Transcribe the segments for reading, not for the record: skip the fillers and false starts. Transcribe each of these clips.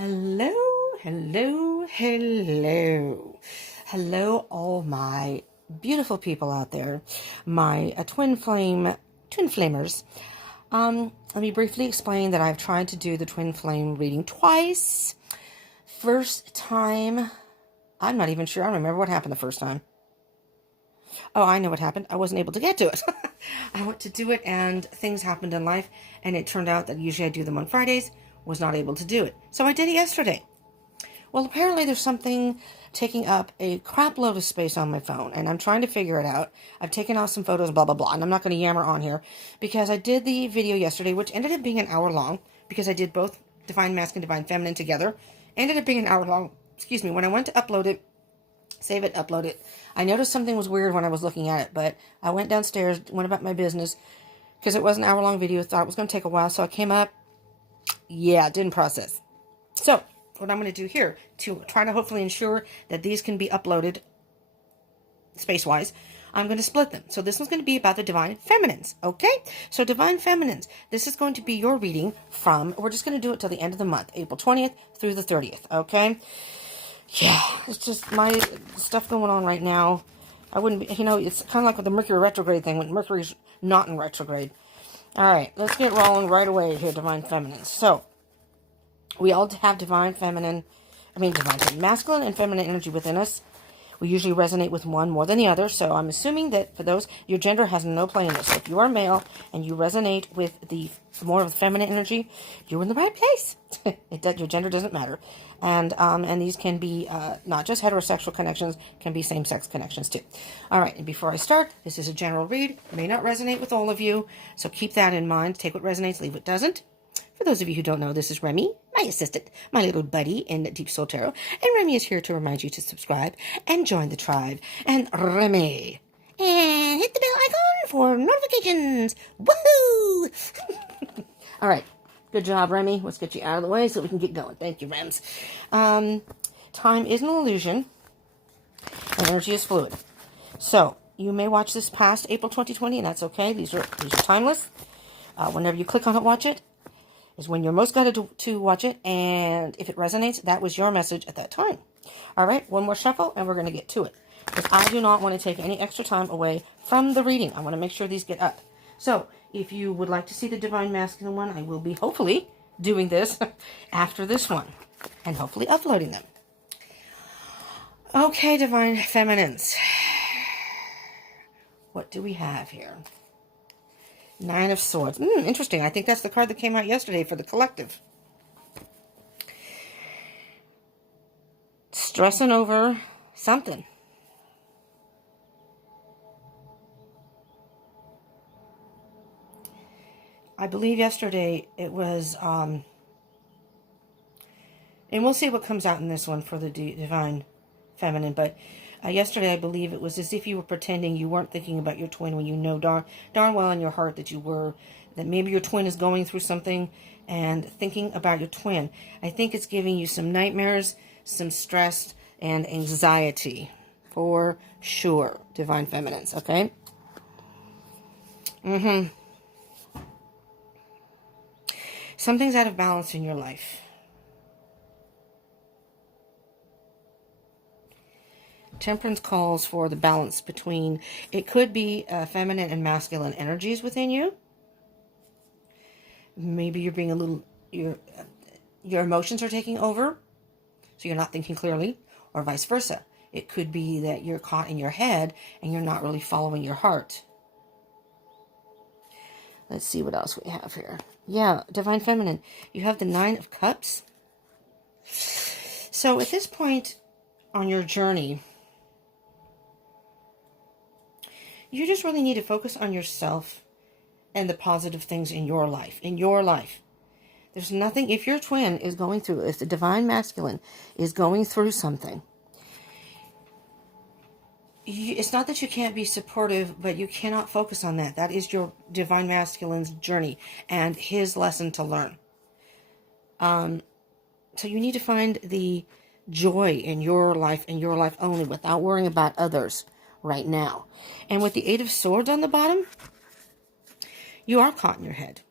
Hello, hello, hello. Hello, all my beautiful people out there, my twin flamers. Let me briefly explain that I've tried to do the twin flame reading twice. First time, I'm not even sure. I don't remember what happened the first time. Oh, I know what happened. I wasn't able to get to it. I went to do it and things happened in life, and it turned out that usually I do them on Fridays. Was not able to do it. So I did it yesterday. Well, apparently there's something taking up a crap load of space on my phone, and I'm trying to figure it out. I've taken off some photos, blah, blah, blah, and I'm not going to yammer on here because I did the video yesterday, which ended up being an hour long because I did both Divine Masculine, Divine Feminine together. Ended up being an hour long. Excuse me. When I went to upload it, save it, upload it, I noticed something was weird when I was looking at it, but I went downstairs, went about my business because it was an hour long video. Thought it was going to take a while, so I came up. Yeah, it didn't process. So, what I'm going to do here to try to hopefully ensure that these can be uploaded space-wise, I'm going to split them. So this one's going to be about the Divine Feminines, okay? So Divine Feminines, this is going to be your reading from, we're just going to do it till the end of the month, April 20th through the 30th, okay? Yeah, it's just my stuff going on right now. I wouldn't be, it's kind of like with the Mercury retrograde thing, when Mercury's not in retrograde. All right, let's get rolling right away here, Divine Feminines. So, we all have divine masculine and feminine energy within us. We usually resonate with one more than the other, so I'm assuming that for those, your gender has no play in this. So if you are male and you resonate with the more of the feminine energy, you're in the right place. Your gender doesn't matter. And these can be not just heterosexual connections, can be same-sex connections too. All right, and before I start, this is a general read. It may not resonate with all of you, so keep that in mind. Take what resonates, leave what doesn't. For those of you who don't know, this is Remy, my assistant, my little buddy in Deep Soul Tarot. And Remy is here to remind you to subscribe and join the tribe. And Remy. And hit the bell icon for notifications. Woohoo! All right. Good job, Remy. Let's get you out of the way so we can get going. Thank you, Rems. Time is an illusion. And energy is fluid. So, you may watch this past April 2020, and that's okay. These are timeless. Whenever you click on it, watch it. Is when you're most guided to watch it, and if it resonates, that was your message at that time. All right, one more shuffle, and we're going to get to it. Because I do not want to take any extra time away from the reading. I want to make sure these get up. So, if you would like to see the Divine Masculine one, I will be hopefully doing this after this one, and hopefully uploading them. Okay, Divine Feminines. What do we have here? Nine of Swords. Interesting. I think that's the card that came out yesterday for the collective. Stressing over something. I believe yesterday it was, and we'll see what comes out in this one for the Divine Feminine, but yesterday, I believe it was as if you were pretending you weren't thinking about your twin when you know darn well in your heart that you were, that maybe your twin is going through something and thinking about your twin. I think it's giving you some nightmares, some stress, and anxiety for sure, Divine Feminines, okay? Something's out of balance in your life. Temperance calls for the balance between, it could be feminine and masculine energies within you. Maybe you're being a little, your emotions are taking over, so you're not thinking clearly, or vice versa. It could be that you're caught in your head and you're not really following your heart. Let's see what else we have here. Yeah, Divine Feminine. You have the Nine of Cups. So at this point on your journey, you just really need to focus on yourself and the positive things in your life. There's nothing, if your twin is going through, if the Divine Masculine is going through something, it's not that you can't be supportive, but you cannot focus on that. That is your Divine Masculine's journey and his lesson to learn. So you need to find the joy in your life and your life only without worrying about others right now. And with the Eight of Swords on the bottom, you are caught in your head.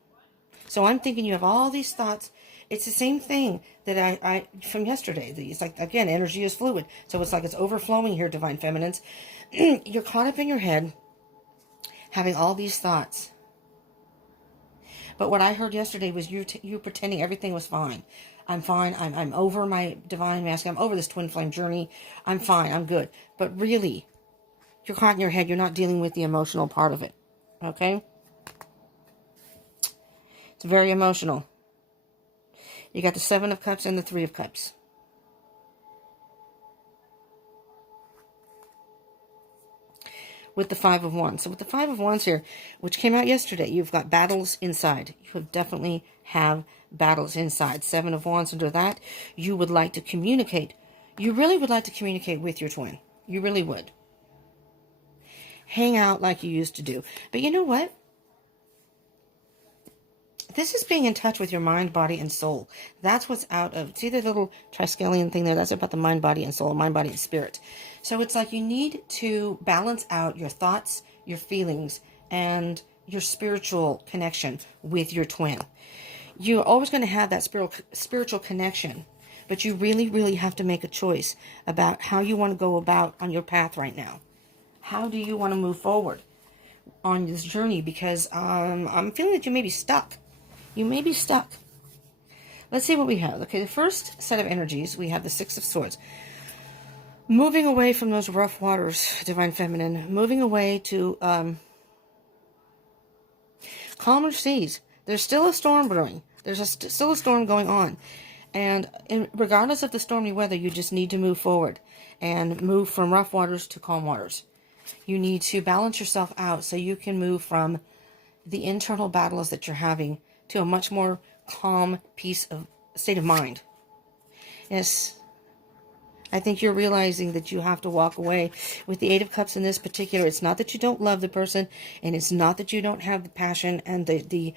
So I'm thinking you have all these thoughts It's the same thing that I from yesterday. It's like, again, energy is fluid. So it's like it's overflowing here, Divine Feminines. You're caught up in your head, having all these thoughts. But what I heard yesterday was you pretending everything was fine. I'm fine. I'm over my divine masculine. I'm over this twin flame journey. I'm fine. I'm good. But really, you're caught in your head. You're not dealing with the emotional part of it. Okay? It's very emotional. You got the Seven of Cups and the Three of Cups. With the Five of Wands. So with the Five of Wands here, which came out yesterday, you've got battles inside. You have definitely have battles inside. Seven of Wands under that. You would like to communicate. You really would like to communicate with your twin. You really would. Hang out like you used to do. But you know what? This is being in touch with your mind, body, and soul. That's what's out of... See the little triskelion thing there? That's about the mind, body, and soul. Mind, body, and spirit. So it's like you need to balance out your thoughts, your feelings, and your spiritual connection with your twin. You're always going to have that spiritual connection. But you really, really have to make a choice about how you want to go about on your path right now. How do you want to move forward on this journey? Because I'm feeling that you may be stuck. You may be stuck. Let's see what we have. Okay, the first set of energies, we have the Six of Swords. Moving away from those rough waters, Divine Feminine. Moving away to calmer seas. There's still a storm brewing. There's still a storm going on. And regardless of the stormy weather, you just need to move forward. And move from rough waters to calm waters. You need to balance yourself out so you can move from the internal battles that you're having to a much more calm state of mind. Yes, I think you're realizing that you have to walk away with the Eight of Cups in this particular. It's not that you don't love the person, and it's not that you don't have the passion and the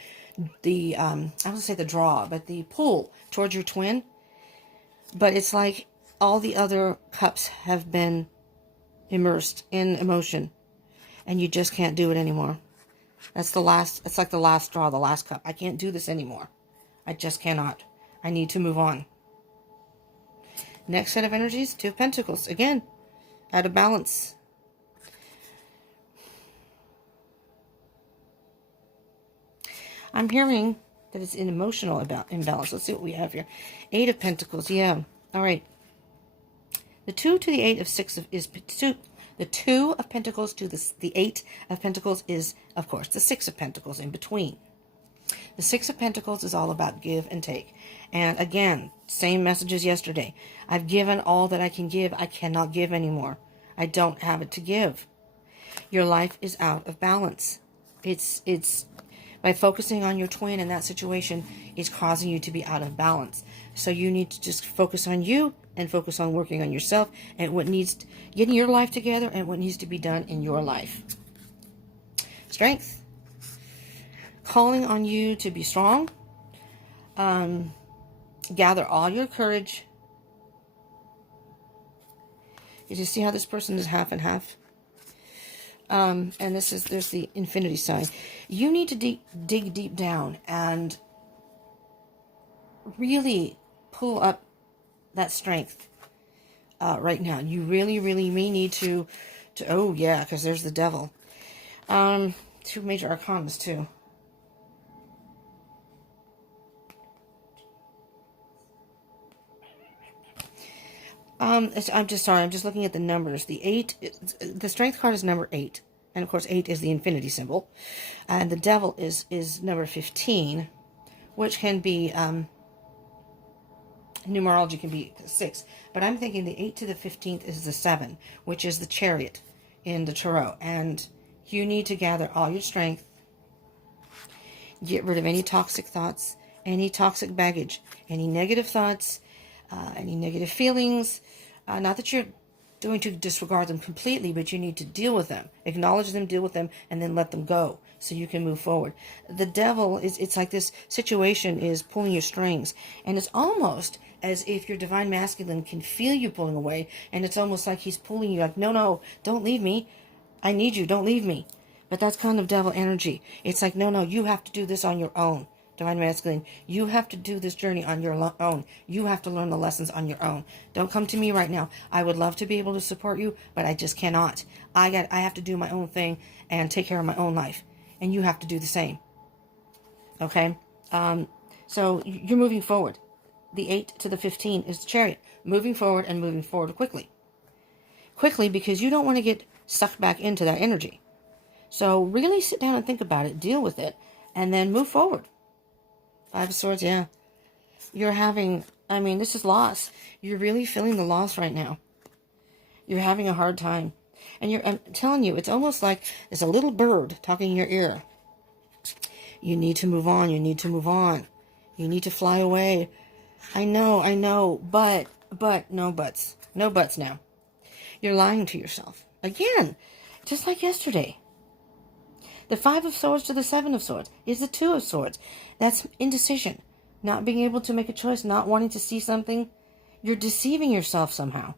I would say the draw, but the pull towards your twin. But it's like all the other cups have been immersed in emotion, and you just can't do it anymore. It's like the last straw, the last cup. I can't do this anymore. I just cannot. I need to move on. Next set of energies, Two of Pentacles. Again, out of balance. I'm hearing that it's an emotional imbalance. Let's see what we have here. Eight of Pentacles, yeah. All right. The 2 to the 8 of the 2 of Pentacles to the 8 of Pentacles is, of course, the 6 of Pentacles in between. The 6 of Pentacles is all about give and take. And again, same message as yesterday. I've given all that I can give. I cannot give anymore. I don't have it to give. Your life is out of balance. It's by focusing on your twin in that situation, it's causing you to be out of balance. So you need to just focus on you and focus on working on yourself and getting your life together and what needs to be done in your life. Strength. Calling on you to be strong. Gather all your courage. You just see how this person is half and half. And there's the infinity sign. You need to dig deep down and really pull up that strength right now. You really, really may need to oh yeah, because there's the devil. Two major arcanas too. I'm just sorry. I'm just looking at the numbers. The strength card is number 8. And of course 8 is the infinity symbol. And the devil is number 15, which can be, numerology can be 6. But I'm thinking the 8 to the 15th is the 7, which is the chariot in the tarot. And you need to gather all your strength. Get rid of any toxic thoughts, any toxic baggage, any negative thoughts, any negative feelings. Not that you're going to disregard them completely, but you need to deal with them. Acknowledge them, deal with them, and then let them go so you can move forward. The devil, it's like this situation is pulling your strings. And it's almost as if your divine masculine can feel you pulling away. And it's almost like he's pulling you like, no, don't leave me. I need you. Don't leave me. But that's kind of devil energy. It's like, no, you have to do this on your own. Divine Masculine, you have to do this journey on your own. You have to learn the lessons on your own. Don't come to me right now. I would love to be able to support you, but I just cannot. I have to do my own thing and take care of my own life. And you have to do the same. Okay? So you're moving forward. The 8 to the 15 is the Chariot. Moving forward and moving forward quickly. Quickly, because you don't want to get sucked back into that energy. So really sit down and think about it. Deal with it. And then move forward. 5 of Swords, yeah. You're having, this is loss. You're really feeling the loss right now. You're having a hard time. And I'm telling you, it's almost like there's a little bird talking in your ear. You need to move on. You need to move on. You need to fly away. I know, but no buts. No buts now. You're lying to yourself. Again, just like yesterday. The 5 of Swords to the 7 of Swords is the 2 of Swords. That's indecision. Not being able to make a choice, not wanting to see something. You're deceiving yourself somehow.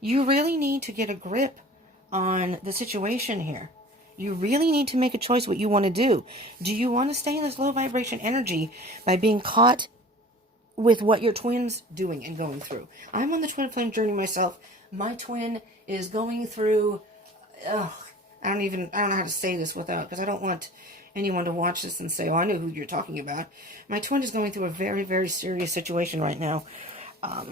You really need to get a grip on the situation here. You really need to make a choice what you want to do. Do you want to stay in this low vibration energy by being caught with what your twin's doing and going through? I'm on the twin flame journey myself. My twin is going through... I don't know how to say this without, because I don't want anyone to watch this and say, oh, I know who you're talking about. My twin is going through a very, very serious situation right now. I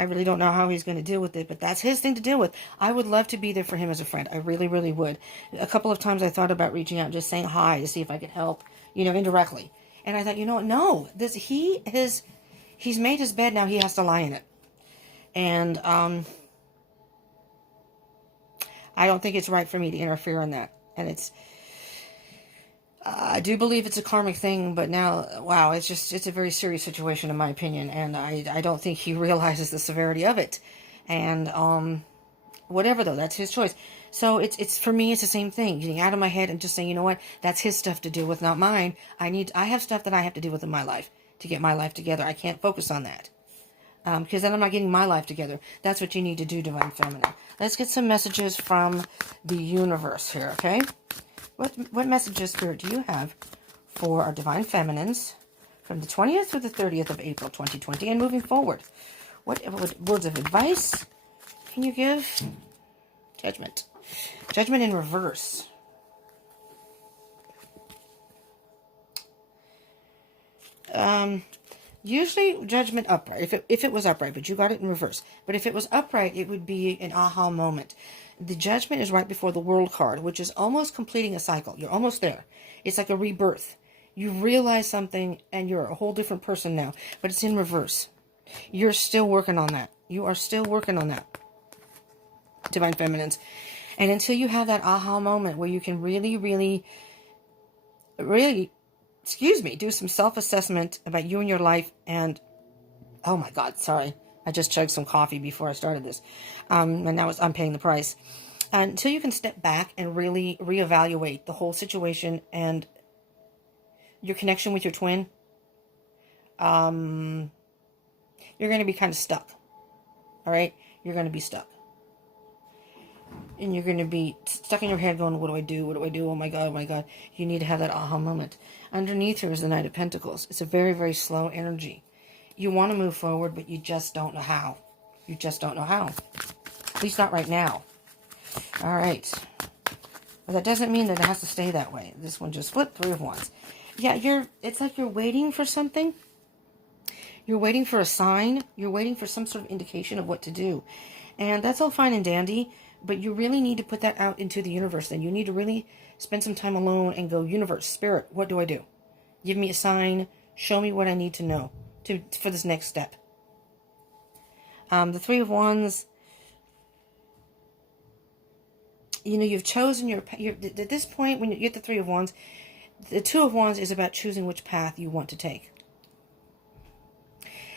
really don't know how he's going to deal with it, but that's his thing to deal with. I would love to be there for him as a friend. I really, really would. A couple of times I thought about reaching out and just saying hi to see if I could help, indirectly. And I thought, what? No, he's made his bed, now he has to lie in it. And, I don't think it's right for me to interfere in that. And I do believe it's a karmic thing, but now, wow, it's a very serious situation in my opinion. And I don't think he realizes the severity of it. And, whatever though, that's his choice. So it's for me, it's the same thing. Getting out of my head and just saying, you know what, that's his stuff to deal with, not mine. I have stuff that I have to deal with in my life to get my life together. I can't focus on that. Because then I'm not getting my life together. That's what you need to do, Divine Feminine. Let's get some messages from the universe here, okay? What messages, Spirit, do you have for our Divine Feminines from the 20th through the 30th of April 2020 and moving forward? What words of advice can you give? Judgment. Judgment in reverse. Usually judgment upright, if it was upright, but you got it in reverse. But if it was upright, it would be an aha moment. The judgment is right before the world card, which is almost completing a cycle. You're almost there. It's like a rebirth. You realize something and you're a whole different person now, but it's in reverse. You're still working on that. You are still working on that, Divine Feminines. And until you have that aha moment where you can really, really, really, do some self-assessment about you and your life. And, oh my God, sorry. I just chugged some coffee before I started this. And now I'm paying the price. Until you can step back and really reevaluate the whole situation and your connection with your twin, you're going to be kind of stuck. All right? You're going to be stuck. And you're going to be stuck in your head going, what do I do? What do I do? Oh my God, oh my God. You need to have that aha moment. Underneath here is the Knight of Pentacles. It's a very, very slow energy. You want to move forward, but you just don't know how. You just don't know how. At least not right now. All right. But that doesn't mean that it has to stay that way. This one just flipped. 3 of Wands. Yeah, it's like you're waiting for something. You're waiting for a sign. You're waiting for some sort of indication of what to do. And that's all fine and dandy. But you really need to put that out into the universe. Then you need to really spend some time alone and go, universe, spirit, what do I do? Give me a sign. Show me what I need to know for this next step. The 3 of Wands, you've chosen at this point, when you get the 3 of Wands, the 2 of Wands is about choosing which path you want to take.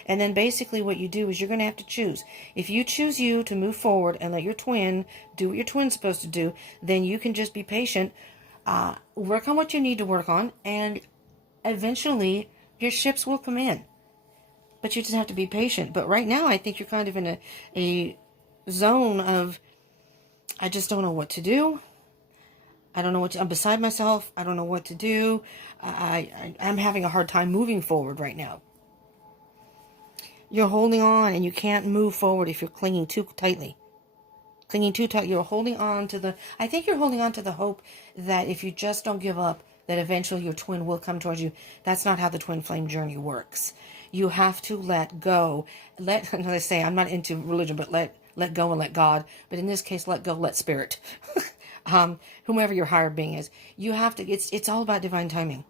And then basically what you do is you're going to have to choose. If you choose to move forward and let your twin do what your twin's supposed to do, then you can just be patient, work on what you need to work on, and eventually your ships will come in. But you just have to be patient. But right now I think you're kind of in a zone of, I just don't know what to do. I don't know what to, I'm beside myself. I don't know what to do. I'm having a hard time moving forward right now. You're holding on and you can't move forward if you're clinging too tightly. Clinging too tight. You're holding on to the, I think you're holding on to the hope that if you just don't give up, that eventually your twin will come towards you. That's not how the twin flame journey works. You have to let go. Let, as I say, I'm not into religion, but let go and let God. But in this case, let go, let spirit. Whomever your higher being is. You have to, it's all about divine timing.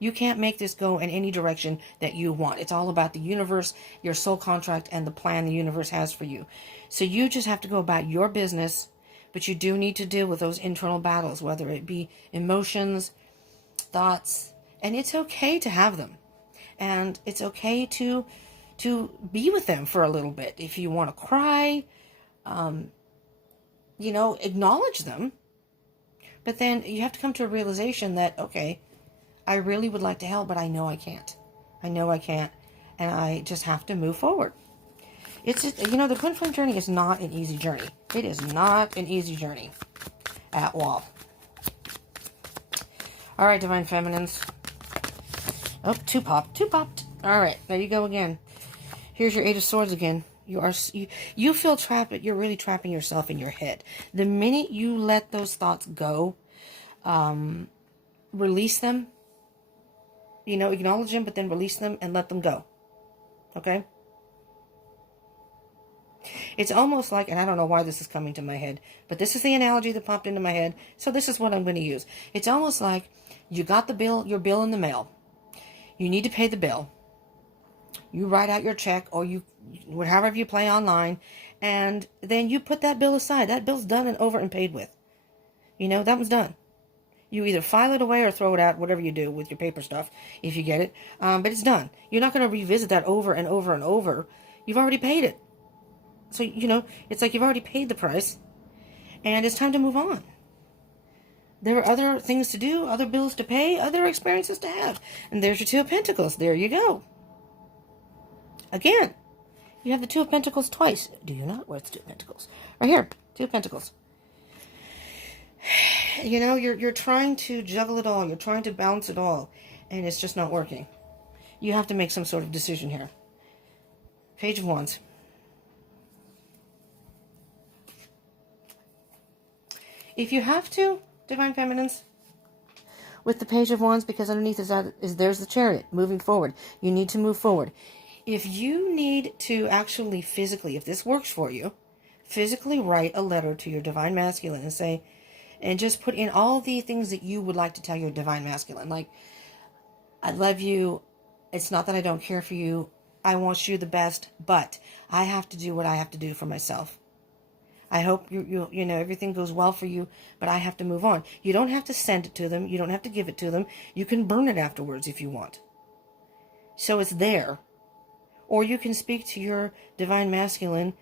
You can't make this go in any direction that you want. It's all about the universe, your soul contract, and the plan the universe has for you. So you just have to go about your business, but you do need to deal with those internal battles, whether it be emotions, thoughts, and it's okay to have them. And it's okay to be with them for a little bit. If you want to cry, acknowledge them. But then you have to come to a realization that, okay, I really would like to help, but I know I can't. I know I can't. And I just have to move forward. It's just, the twin flame journey is not an easy journey. It is not an easy journey at all. All right, Divine Feminines. Oh, two popped. All right, there you go again. Here's your Eight of Swords again. You feel trapped, but you're really trapping yourself in your head. The minute you let those thoughts go, release them, acknowledge them, but then release them and let them go. Okay? It's almost like, and I don't know why this is coming to my head, but this is the analogy that popped into my head, so this is what I'm going to use. It's almost like you got your bill in the mail. You need to pay the bill. You write out your check, or however you play online, and then you put that bill aside. That bill's done and over and paid with. That one's done. You either file it away or throw it out, whatever you do with your paper stuff, if you get it. But it's done. You're not going to revisit that over and over and over. You've already paid it. So, it's like you've already paid the price, and it's time to move on. There are other things to do, other bills to pay, other experiences to have. And there's your Two of Pentacles. There you go. Again, you have the Two of Pentacles twice. Do you not? Where's the Two of Pentacles? Right here. Two of Pentacles. You're trying to juggle it all. You're trying to balance it all. And it's just not working. You have to make some sort of decision here. Page of Wands. If you have to, Divine Feminines, with the Page of Wands, because underneath there's the Chariot, moving forward. You need to move forward. If you need to actually physically, if this works for you, physically write a letter to your Divine Masculine and say, and just put in all the things that you would like to tell your Divine Masculine. Like, I love you. It's not that I don't care for you. I want you the best, but I have to do what I have to do for myself. I hope everything goes well for you, but I have to move on. You don't have to send it to them. You don't have to give it to them. You can burn it afterwards if you want. So it's there. Or you can speak to your Divine Masculine,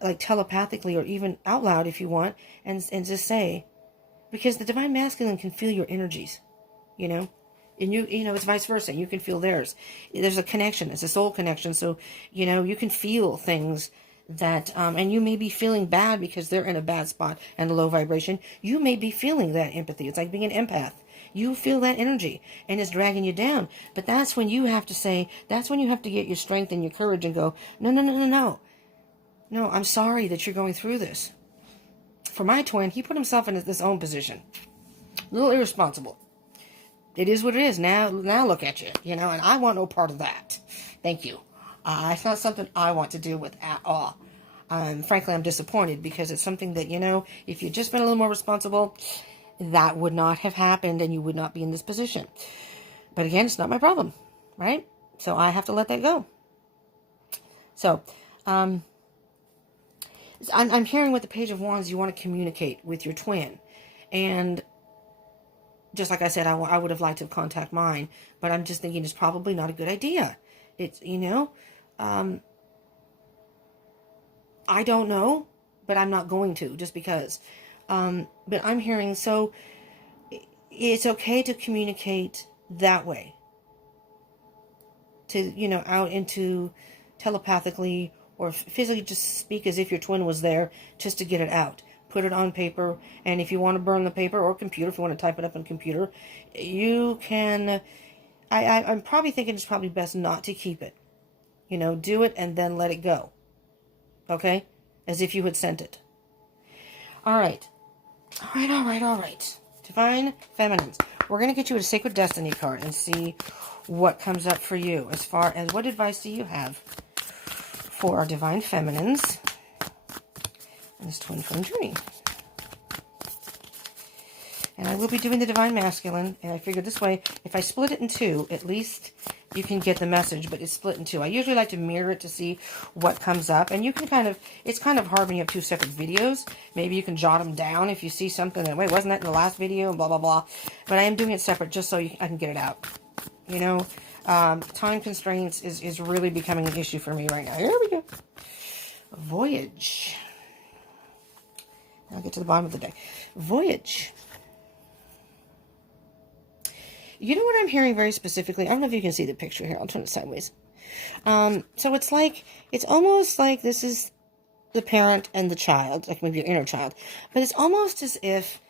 like telepathically or even out loud if you want, and just say, because the Divine Masculine can feel your energies, and it's vice versa. You can feel theirs. There's a connection. It's a soul connection. So, you can feel things that, and you may be feeling bad because they're in a bad spot and a low vibration. You may be feeling that empathy. It's like being an empath. You feel that energy and it's dragging you down. But that's when you have to say, that's when you have to get your strength and your courage and go, no. No, I'm sorry that you're going through this. For my twin, he put himself in his own position. A little irresponsible. It is what it is. Now look at you, and I want no part of that. Thank you. It's not something I want to deal with at all. Frankly, I'm disappointed because it's something that, if you'd just been a little more responsible, that would not have happened and you would not be in this position. But again, it's not my problem, right? So I have to let that go. So, I'm hearing with the Page of Wands, you want to communicate with your twin. And just like I said, I would have liked to contact mine, but I'm just thinking it's probably not a good idea. It's, I don't know, but I'm not going to just because. But I'm hearing, so it's okay to communicate that way. To, out into telepathically or physically just speak as if your twin was there just to get it out. put it on paper, and if you want to burn the paper, or computer, if you want to type it up on computer, you can. I'm probably thinking it's probably best not to keep it. You know, do it and then let it go. Okay? As if you had sent it. All right. All right. Divine Feminines. We're going to get you a Sacred Destiny card and see what comes up for you. As far as what advice do you have for our Divine Feminines in this Twin Flame journey? And I will be doing the Divine Masculine, and I figured this way, if I split it in two, at least you can get the message, but it's split in two. I usually like to mirror it to see what comes up, and you can kind of, it's kind of hard when you have two separate videos. Maybe you can jot them down if you see something that, wait, wasn't that in the last video, and blah, blah, blah. But I am doing it separate just so I can get it out. You know, time constraints is really becoming an issue for me right now. Here we go. Voyage. I'll get to the bottom of the deck. Voyage. You know what I'm hearing very specifically? I don't know if you can see the picture here. I'll turn it sideways. So it's like, it's almost like this is the parent and the child, like maybe your inner child. But it's almost as if,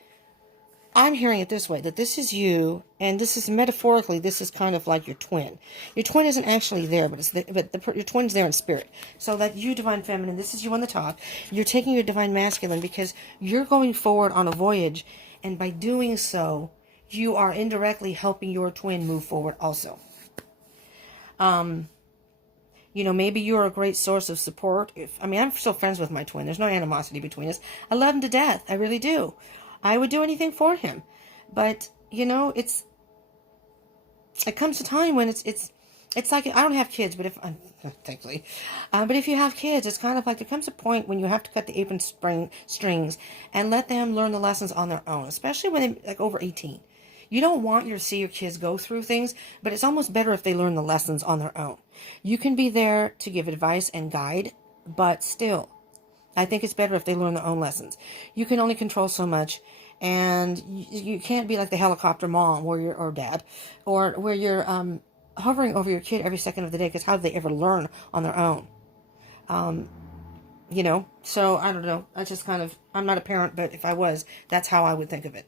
I'm hearing it this way, that this is you, and this is metaphorically, this is kind of like your twin. Your twin isn't actually there, but your twin's there in spirit. So that you, Divine Feminine, this is you on the top. You're taking your Divine Masculine because you're going forward on a voyage, and by doing so, you are indirectly helping your twin move forward also. You know, maybe you're a great source of support. I'm still friends with my twin. There's no animosity between us. I love him to death. I really do. I would do anything for him. But, you know, it comes a time when it's like, I don't have kids, but thankfully, but if you have kids, it's kind of like, there comes a point when you have to cut the apron strings and let them learn the lessons on their own, especially when they're like over 18. You don't want to see your kids go through things, but it's almost better if they learn the lessons on their own. You can be there to give advice and guide, but still, I think it's better if they learn their own lessons. You can only control so much, and you can't be like the helicopter mom or dad, or where you're hovering over your kid every second of the day, because how do they ever learn on their own? You know, so I don't know. I just kind of, I'm not a parent, but if I was, that's how I would think of it.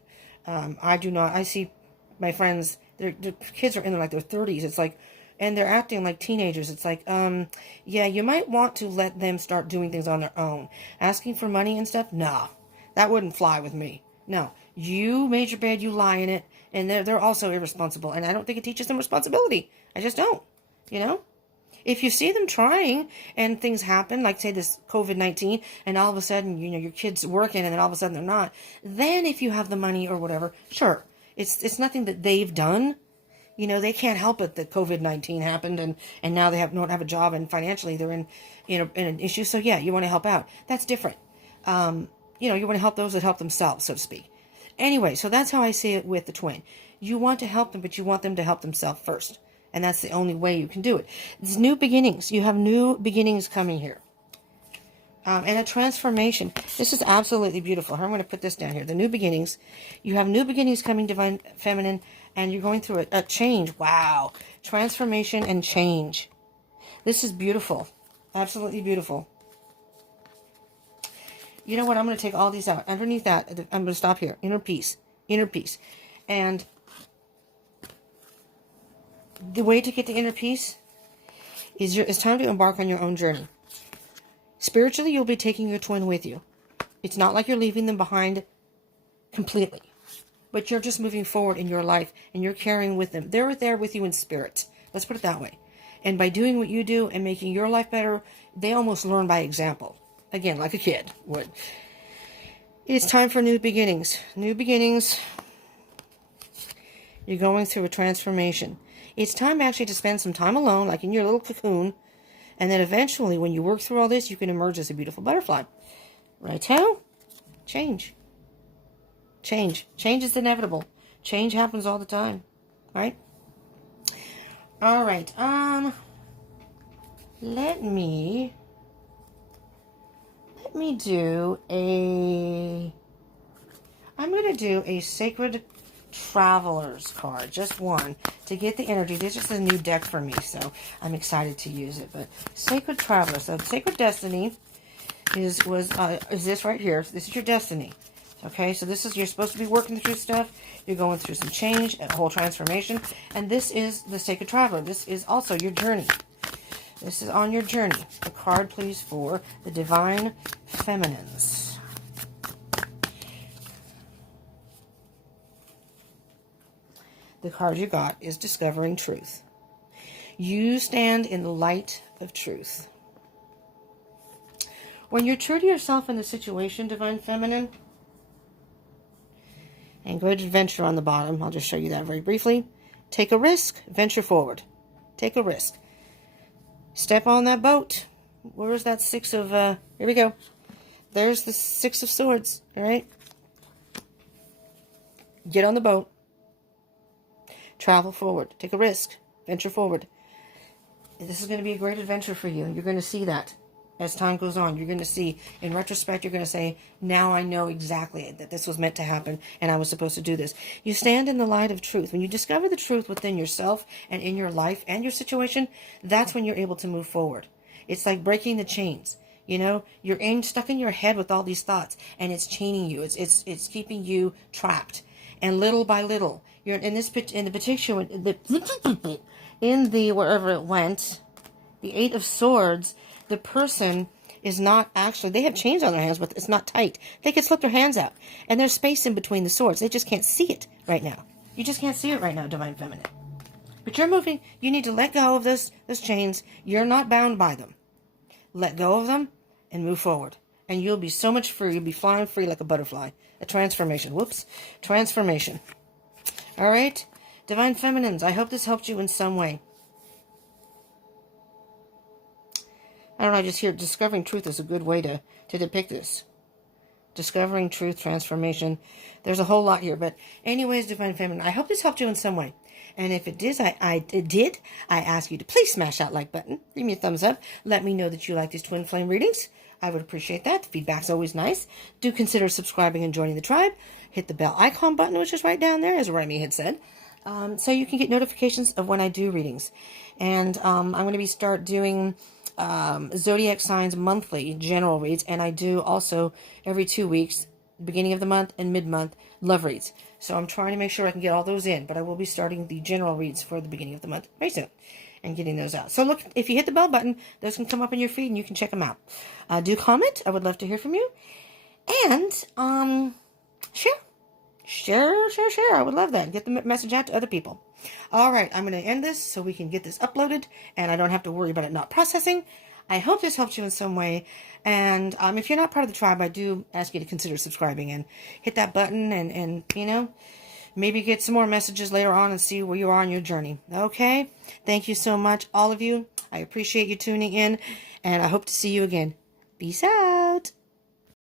I see my friends, their kids are in their 30s. It's like, and they're acting like teenagers. It's like, yeah, you might want to let them start doing things on their own. Asking for money and stuff? No, that wouldn't fly with me. No, you made your bed, you lie in it, and they're also irresponsible. And I don't think it teaches them responsibility. I just don't, you know? If you see them trying and things happen, like say this COVID-19, and all of a sudden, you know, your kid's working and then all of a sudden they're not, then if you have the money or whatever, sure. It's nothing that they've done. You know, they can't help it that COVID-19 happened and now they don't have a job, and financially they're in an issue. So yeah, you want to help out. That's different. You know, you want to help those that help themselves, so to speak. Anyway, so that's how I see it with the twin. You want to help them, but you want them to help themselves first. And that's the only way you can do it. It's new beginnings. You have new beginnings coming here. And a transformation. This is absolutely beautiful. I'm going to put this down here. The new beginnings. You have new beginnings coming, Divine Feminine, and you're going through a change. Wow. Transformation and change. This is beautiful. Absolutely beautiful. You know what? I'm going to take all these out. Underneath that, I'm going to stop here. Inner peace. Inner peace. And the way to get to inner peace is it's time to embark on your own journey. Spiritually, you'll be taking your twin with you. It's not like you're leaving them behind completely, but you're just moving forward in your life and you're carrying with them. They're there with you in spirit. Let's put it that way. And by doing what you do and making your life better, they almost learn by example. Again, like a kid would. It's time for new beginnings. New beginnings. You're going through a transformation. It's time actually to spend some time alone, like in your little cocoon. And then eventually, when you work through all this, you can emerge as a beautiful butterfly. Right, how? Change. Change. Change is inevitable. Change happens all the time. Right? All right. Let me do a... I'm going to do a Sacred Travelers card, just one, to get the energy. This is a new deck for me, so I'm excited to use it. But Sacred Travelers, so Sacred Destiny, is this right here. So this is your destiny. Okay, so this is, you're supposed to be working through stuff. You're going through some change, a whole transformation. And this is the Sacred Traveler. This is also your journey. This is on your journey. The card, please, for the Divine Feminines. The card you got is Discovering Truth. You stand in the light of truth. When you're true to yourself in the situation, Divine Feminine, and great adventure on the bottom, I'll just show you that very briefly. Take a risk, venture forward. Take a risk. Step on that boat. Where's that six of, here we go. There's the Six of Swords, all right? Get on the boat. Travel forward. Take a risk. Venture forward. This is going to be a great adventure for you. You're going to see that as time goes on. You're going to see, in retrospect, you're going to say, now I know exactly that this was meant to happen and I was supposed to do this. You stand in the light of truth. When you discover the truth within yourself and in your life and your situation, that's when you're able to move forward. It's like breaking the chains. You know, you're stuck in your head with all these thoughts and it's chaining you. It's keeping you trapped. And little by little, you're in the particular, in the wherever it went, the Eight of Swords, the person is not actually, they have chains on their hands, but it's not tight. They can slip their hands out. And there's space in between the swords. They just can't see it right now. You just can't see it right now, Divine Feminine. But you're moving. You need to let go of those chains. You're not bound by them. Let go of them and move forward. And you'll be so much free. You'll be flying free like a butterfly. A transformation. Whoops. Transformation. All right? Divine Feminines, I hope this helped you in some way. I don't know, I just hear Discovering Truth is a good way to depict this. Discovering Truth, transformation. There's a whole lot here. But anyways, Divine Feminine, I hope this helped you in some way. And if it did, I ask you to please smash that like button. Give me a thumbs up. Let me know that you like these twin flame readings. I would appreciate that. Feedback's always nice. Do consider subscribing and joining the tribe. Hit the bell icon button, which is right down there, as Remy had said. So you can get notifications of when I do readings. And I'm going to start doing zodiac signs monthly, general reads. And I do also every 2 weeks, beginning of the month and mid-month, love reads. So I'm trying to make sure I can get all those in. But I will be starting the general reads for the beginning of the month very soon. And getting those out. So look, if you hit the bell button, those can come up in your feed and you can check them out. Do comment. I would love to hear from you. And share. Share. I would love that. Get the message out to other people. All right, I'm going to end this so we can get this uploaded and I don't have to worry about it not processing. I hope this helped you in some way. And if you're not part of the tribe, I do ask you to consider subscribing and hit that button and you know, maybe get some more messages later on and see where you are on your journey. Okay? Thank you so much, all of you. I appreciate you tuning in, and I hope to see you again. Peace out.